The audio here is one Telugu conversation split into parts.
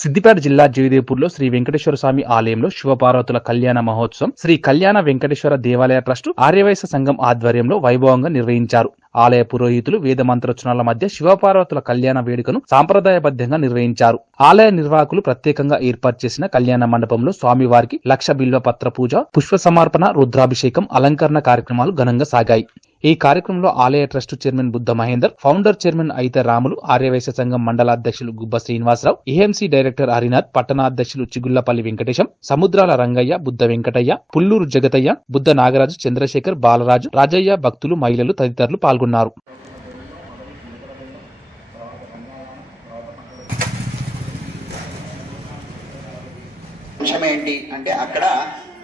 సిద్దిపేట జిల్లా జయదేపూర్లో శ్రీ వెంకటేశ్వర స్వామి ఆలయంలో శివపార్వతుల కళ్యాణ మహోత్సవం. శ్రీ కళ్యాణ వెంకటేశ్వర దేవాలయ ట్రస్టు ఆర్యవైశ్య సంఘం ఆధ్వర్యంలో వైభవంగా నిర్వహించారు. ఆలయ పురోహితులు వేద మంత్రోచ్చరణల మధ్య శివపార్వతుల కళ్యాణ వేడుకను సాంప్రదాయబద్ధంగా నిర్వహించారు. ఆలయ నిర్వాహకులు ప్రత్యేకంగా ఏర్పాటు చేసిన కళ్యాణ మండపంలో స్వామివారికి లక్ష బిల్వపత్ర పూజ పుష్ప సమర్పణ రుద్రాభిషేకం అలంకరణ కార్యక్రమాలు ఘనంగా సాగాయి. ఈ కార్యక్రమంలో ఆలయ trust chairman Buddha Mahender founder chairman Ayitha Ramulu Aryavysya సంఘం మండల అధ్యక్షులు గుబ్బ శ్రీనివాసరావు ఏఎంసీ డైరెక్టర్ హరినాథ్ పట్టణ అధ్యక్షులు చిగుళ్ళపల్లి వెంకటేశం సముద్రాల రంగయ్య బుద్ధ వెంకటయ్య పుల్లూరు జగతయ్య బుద్ధ నాగరాజు చంద్రశేఖర్ బాలరాజు రాజయ్య భక్తులు మహిళలు తదితరులు పాల్గొన్నారు. వంశం ఏంటి అంటే అక్కడ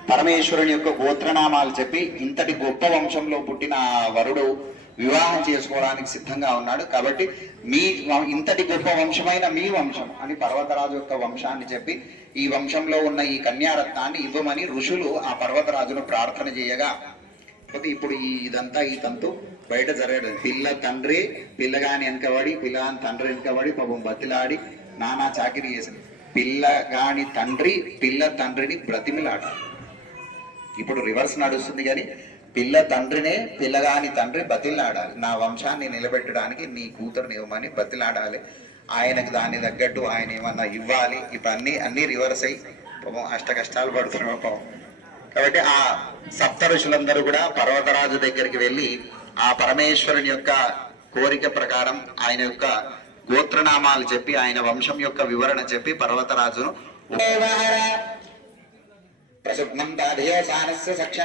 పరమేశ్వరుని యొక్క గోత్రనామాలు చెప్పి ఇంతటి గొప్ప వంశంలో పుట్టిన వరుడు వివాహం చేసుకోవడానికి సిద్ధంగా ఉన్నాడు. కాబట్టి మీ ఇంతటి గొప్ప వంశమైన మీ వంశం అని పర్వతరాజు యొక్క వంశాన్ని చెప్పి ఈ వంశంలో ఉన్న ఈ కన్యారత్నాన్ని ఇవ్వమని ఋషులు ఆ పర్వతరాజును ప్రార్థన చేయగా ఇప్పుడు ఈ ఇదంతా ఈ తంతు బయట జరగదు. పిల్ల తండ్రి పిల్లగాని వెనకబడి పిల్లగాని తండ్రి వెనకబడి పాపం బతిలాడి నానా చాకిరీ చేసింది. పిల్లగాని తండ్రి పిల్ల తండ్రిని బ్రతిమిలాడ ఇప్పుడు రివర్స్ నడుస్తుంది కానీ పిల్ల తండ్రినే పిల్లగాని తండ్రి బతిలాడాలి. నా వంశాన్ని నిలబెట్టడానికి నీ కూతురుని ఇవ్వమని బతిలాడాలి. ఆయనకు దాన్ని తగ్గట్టు ఆయన ఏమన్నా ఇవ్వాలి. ఇప్పుడు అన్ని అన్ని రివర్స్ అయ్యి పాపం అష్ట కష్టాలు పడుతున్నాం పాపం. కాబట్టి ఆ సప్త ఋషులందరూ కూడా పర్వతరాజు దగ్గరికి వెళ్ళి ఆ పరమేశ్వరుని యొక్క కోరిక ప్రకారం ఆయన యొక్క గోత్రనామాలు చెప్పి ఆయన వంశం యొక్క వివరణ చెప్పి పర్వతరాజును ప్రసిద్ధం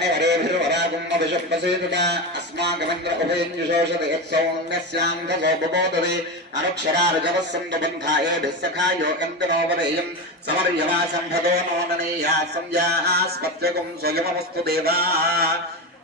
వరేభిర్వరాగుమ్మ అస్మాకమింద్ర సమర్యమా సంభదో నోననీయా సంయాస్పత్యకం దేవా.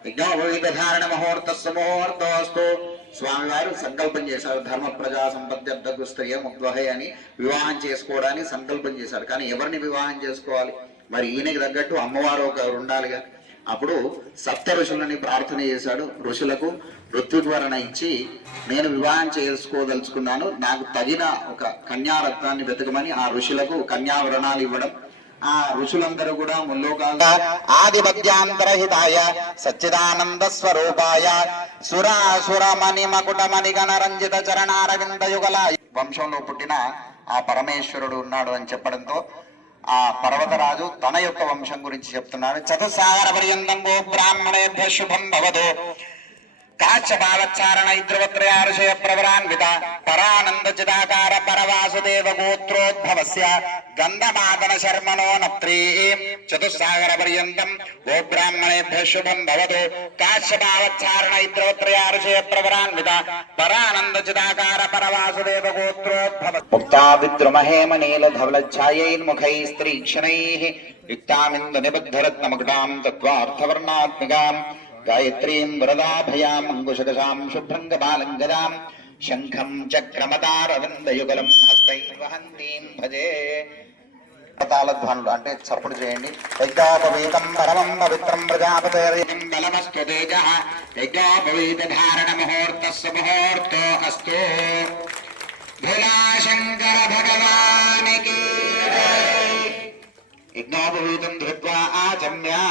యజ్ఞోపవీతధారణ ముహూర్తస్సు ముహూర్తోస్తు స్వామివారు సంకల్పం చేశారు. ధర్మ ప్రజా సంపద్యర్థకు స్త్రీయ ముగ్ధహే అని వివాహం చేసుకోవడానికి సంకల్పం చేశారు. కానీ ఎవరిని వివాహం చేసుకోవాలి? మరి ఈయనకి తగ్గట్టు అమ్మవారు ఒక ఉండాలిగా. అప్పుడు సప్త ఋషులని ప్రార్థన చేశాడు. ఋషులకు ఋత్విజ్వరణ ఇచ్చి నేను వివాహం చేసుకోదలుచుకున్నాను. నాకు తగిన ఒక కన్యారత్నాన్ని వెతకమని ఆ ఋషులకు కన్యావరణాలు ఇవ్వడం ఆ ఋషులందరూ కూడా ముల్లోకాల ఆదిపద్యాంతరహితాయ సచ్చిదానంద స్వరూపాయ సురాసురమణి మకుటమణి గణరంజిత చరణారవింద యుగల వంశంలో పుట్టిన ఆ పరమేశ్వరుడు ఉన్నాడు అని చెప్పడంతో ఆ పర్వతరాజు తన యొక్క వంశం గురించి చెప్తున్నాడు. చతుసాగర పర్యంతం గో బ్రాహ్మణేభ్య శుభం భవదు కాశ్యపావచ్చారణ ఇద్రవత్రయార్షయ ప్రవరాన్విత పరానంద చిదాకార పరవాసుదేవ గోత్రోద్భవస్య గంధమాదన శర్మణో నత్రీ చతుస్సాగర పర్యంతం. ఓ బ్రాహ్మణేభ్య శుభం భవతు. కాశ్యపావచ్చారణ ఇద్రవత్రయార్షయ ప్రవరాన్విత పరానంద చిదాకార పరవాసుదేవ గోత్రోద్భవ ముక్తా విద్రుమహేమనీల ధవలఛాయైర్ముఖై స్త్రీక్షణై ఛాయైర్ముఖై స్త్రీక్షణైః. యుక్తామిందు నిబద్ధరత్నమకుటాం తత్వార్థవర్ణాత్మికాం. గాయత్రీం వరదాభయాం అంకుశకశాం శుభ్రంగబాలం గదాం శంఖం చక్రమతారవిందయుగలం హస్తై వహంతీం భజే తాళధ్వనులు అంటే చప్పుడు చేయండి. యజ్ఞోపవీతం పరమం పవిత్రం ప్రజాపతిం బలమస్తు తేజ యజ్ఞోపవీత ధారణ ముహూర్తస్సు ముహూర్తో అస్తు భగవానికి యజ్ఞోపవీతం ధృత్వా ఆచమ్యా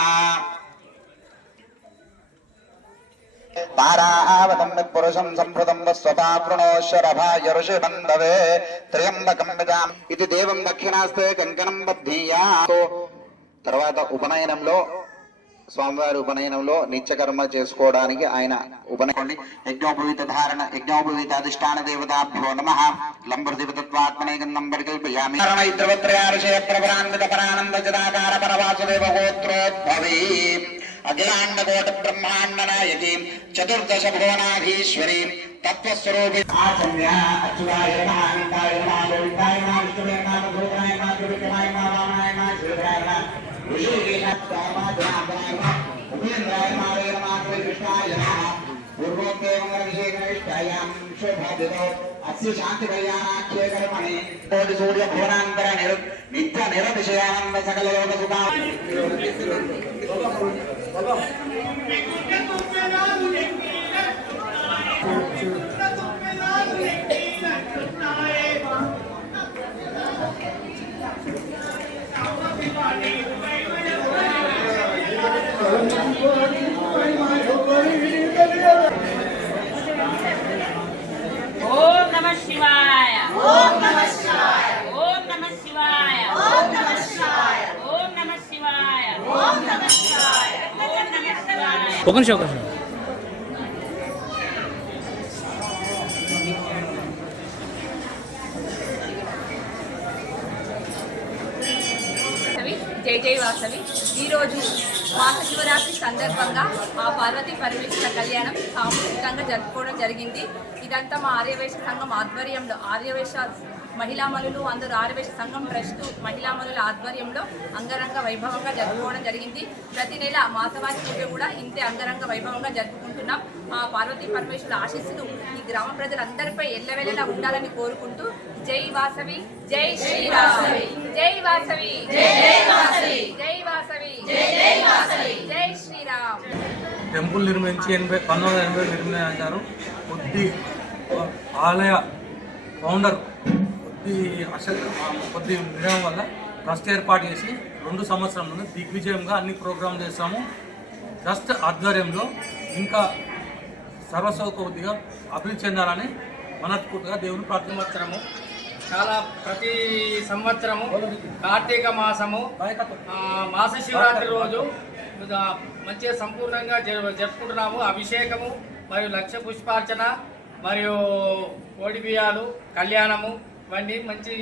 తారావతం పురుషం సంభృతం స్వతా ప్రణోశ్వరభాయ ఋషిబంధవే త్రయంబకం విదాం. ఇది దేవం దక్షిణాస్తే కంకణం బద్ధీయా. తర్వాత ఉపనయనంలో స్వామివారి ఉపనయనంలో నిత్యకర్మ చేసుకోవడానికి ఆయన ఉపనయండి యజ్ఞోపవీత ధారణ యజ్ఞోపవీత అధిష్టాన దేవతాభ్యో నమ. లంబృతిపతత్వాత్మనే గంధం పరికల్పయామి ఇద్రవత్రయార్షయ ప్రవరాన్విత పరానంద జదాకార పరవాసుదేవ గోత్రోద్భవీ. అఖిలాండకోట బ్రహ్మాండ నాయకి చతుర్దశ భువనాధీశ్వరి తత్వస్వరూపి ఆచమ్య అచ్యుతాయ నమః గోవిందాయ విష్ణువే నమః భూతాయ నమః త్రివిక్రమాయ నమః ఉపేంద్రాయ నమః నిత్య నిరతిశయానంద సకల లోక సుఖా Thank you. ఒక నిమిషం ఒక నిమిషం. జై జై వాసవి. ఈరోజు మాస శివరాత్రి సందర్భంగా మా పార్వతీ పరమేశ్వర కళ్యాణం సామూహికంగా జరుపుకోవడం జరిగింది. ఇదంతా మా ఆర్యవేశ సంఘం ఆధ్వర్యంలో ఆర్యవేశ మహిళామణులు అందరూ ఆరవేశ సంఘం ట్రస్ట్ మహిళామణుల ఆధ్వర్యంలో అంగరంగ వైభవంగా జరుపుకోవడం జరిగింది. ప్రతి నెల మాసవారి పూజ కూడా ఇంతే అంగరంగ వైభవంగా జరుపుకుంటున్నాం. మా పార్వతీ పరమేశ్వరుల ఆశీస్సులు ఈ గ్రామ ప్రజలందరిపై ఎల్లవేళలా ఉండాలని కోరుకుంటూ జై వాసవి జై శ్రీవాసవి జై వాసవి జై జై వాసవి జై వాసవి జై జై వాసవి జై శ్రీరామ్. టెంపుల్ నిర్మించి ఎనభై పంతొమ్మిది వందల ఎనభై నిర్మించారు కొద్ది ఆలయ ఫౌండర్ ఈ అశక్ కొద్ది నిర్ణయం వల్ల ట్రస్ట్ ఏర్పాటు చేసి రెండు సంవత్సరాల నుండి దిగ్విజయంగా అన్ని ప్రోగ్రాంలు చేస్తాము. ట్రస్ట్ ఆధ్వర్యంలో ఇంకా సర్వసౌకొద్దిగా అభివృద్ధి చెందాలని మనస్ఫూర్తిగా దేవుని ప్రార్థించడము చాలా ప్రతి సంవత్సరము కార్తీక మాసము మాస శివరాత్రి రోజు ఆ, మంచిగా సంపూర్ణంగా జరుపుకుంటున్నాము. అభిషేకము మరియు లక్ష పుష్పార్చన మరియు కోడి బియ్యాలు కళ్యాణము ఇవన్నీ మంచి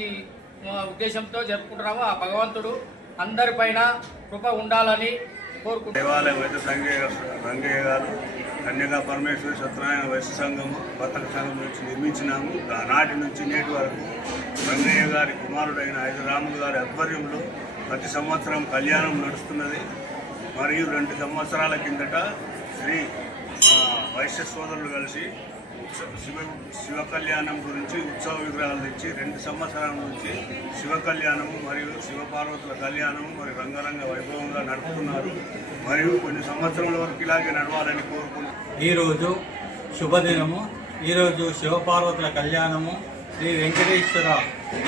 ఉద్దేశంతో జరుపుకుంటున్నాము. ఆ భగవంతుడు అందరిపైన కృప ఉండాలని కోరుకుంటున్నాము. దేవాలయం వైద్య సంఘయ్య రంగయ్య గారు కన్యగా పరమేశ్వరి సత్యనారాయణ వైశ్య సంఘం బతక సంఘం నుంచి నిర్మించినాము. నాటి నుంచి నేటి వరకు రంగయ్య గారి కుమారుడైన ఐదురాములు గారి ఆధ్వర్యంలో ప్రతి సంవత్సరం కళ్యాణం నడుస్తున్నది. మరియు రెండు సంవత్సరాల కిందట శ్రీ వైశ్య సోదరులు కలిసి శివ శివ కళ్యాణం గురించి ఉత్సవ విగ్రహాలు తెచ్చి రెండు సంవత్సరాల నుంచి శివ కళ్యాణము మరియు శివపార్వతుల కళ్యాణము మరియు రంగరంగ వైభవంగా నడుపుతున్నారు. మరియు కొన్ని సంవత్సరాల వరకు ఇలాగే నడవాలని కోరుకుంటున్నారు ఈరోజు శుభదినము. ఈరోజు శివపార్వతుల కళ్యాణము. శ్రీ వెంకటేశ్వర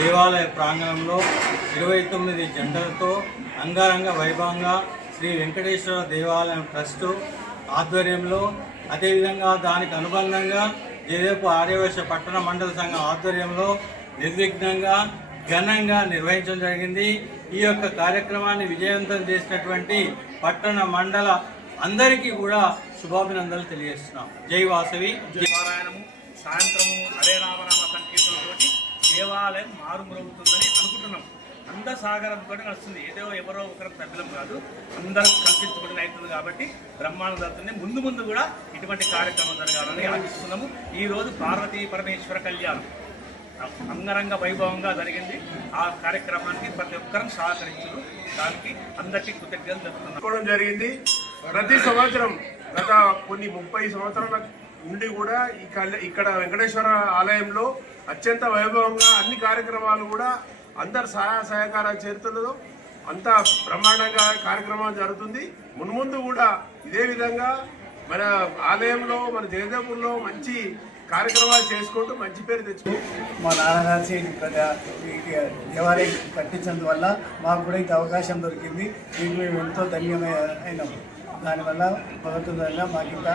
దేవాలయ ప్రాంగణంలో ఇరవై తొమ్మిది జంటలతో అంగరంగ వైభవంగా శ్రీ వెంకటేశ్వర దేవాలయం ట్రస్టు ఆధ్వర్యంలో అదేవిధంగా దానికి అనుబంధంగా జయదేపు ఆర్యవైశ్య పట్టణ మండల సంఘం ఆధ్వర్యంలో నిర్విఘ్నంగా ఘనంగా నిర్వహించడం జరిగింది. ఈ యొక్క కార్యక్రమాన్ని విజయవంతం చేసినటువంటి పట్టణ మండల అందరికీ కూడా శుభాభినందనలు తెలియజేస్తున్నాం. జై వాసవి. జై సాయంత్రము హరే రామనామ సంకీర్తనతోటి దేవాలయం మారుమరుగుతుందని అనుకుంటున్నాం. అందసాగరం కూడా నడుస్తుంది. ఏదో ఎవరో ఒకరి సభ్యులం కాదు. అందరం కల్పించుకోవడం అవుతుంది కాబట్టి బ్రహ్మాండ జరుగుతుంది. ముందు ముందు కూడా ఇటువంటి కార్యక్రమం జరగాలని ఆశిస్తున్నాము. ఈ రోజు పార్వతీ పరమేశ్వర కళ్యాణం. అంగరంగ వైభవంగా జరిగింది. ఆ కార్యక్రమానికి ప్రతి ఒక్కరం సహకరించారు దానికి అందరికీ కృతజ్ఞతలు చెప్తున్నాం జరిగింది. ప్రతి సంవత్సరం గత కొన్ని ముప్పై సంవత్సరాల నుండి కూడా ఈ ఇక్కడ వెంకటేశ్వర ఆలయంలో అత్యంత వైభవంగా అన్ని కార్యక్రమాలు కూడా అందరు సహాయ సహకారాలు చేరుతున్నదో అంత బ్రహ్మాండంగా కార్యక్రమం జరుగుతుంది. మున్ముందు కూడా ఇదే విధంగా మన ఆలయంలో మన జగదేపూర్లో మంచి కార్యక్రమాలు చేసుకుంటూ మంచి పేరు తెచ్చుకుంటూ మా నాన్నగారు దేవాలయం కట్టించినందువల్ల మాకు కూడా ఇంత అవకాశం దొరికింది. దీనికి మేము ఎంతో ధన్యమై అయినాం దానివల్ల భగవంతుని వల్ల మాకు ఇంత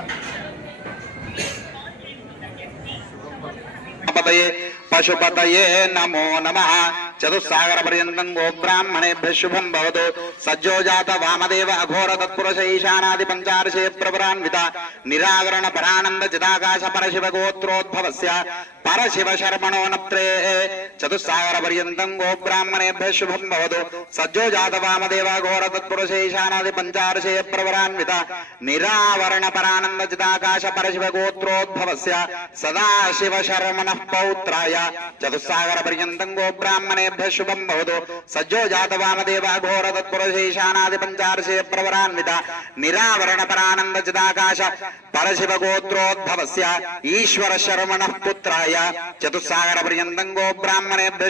పతయే పశుపతయే నమో నమ. చతుస్సాగర పర్యంతం గో శుభం భవతు సజ్జో జాత వామదేవ అఘోర తత్పురుషైశానాది పంచార్షే ప్రవరాన్విత నిరాకరణ పరానంద చిదాకాశ పరశివ గోత్రోద్భవస్య పరశివ శర్మణో నప్త్రే చతుస్సాగర పర్యంతం గో శుభం భవతు సజ్జో జాత వామదేవ అఘోర తత్పురుషైశానాది పంచార్షే ప్రవరాన్విత నిరావరణ పరానంద చిదాకాశ పరశివ గోత్రోద్భవస్య సదాశివ శర్మణ పౌత్రాయ చతుస్సాగర పర్యంతం గోబ్రాహ్మణే బ్రాహ్మణేభ్య శుభం భవతు. సజ్జో జాత వామదేవ ఘోర తత్పురుషేషానాది పంచార్షే ప్రవరాన్విత. నిరావరణ పరానంద చిదాకాశ. పరశివ గోత్రోద్భవస్య. ఈశ్వర శర్మణ పుత్రాయ. చతుస్సాగర పర్యంతం గో బ్రాహ్మణేభ్య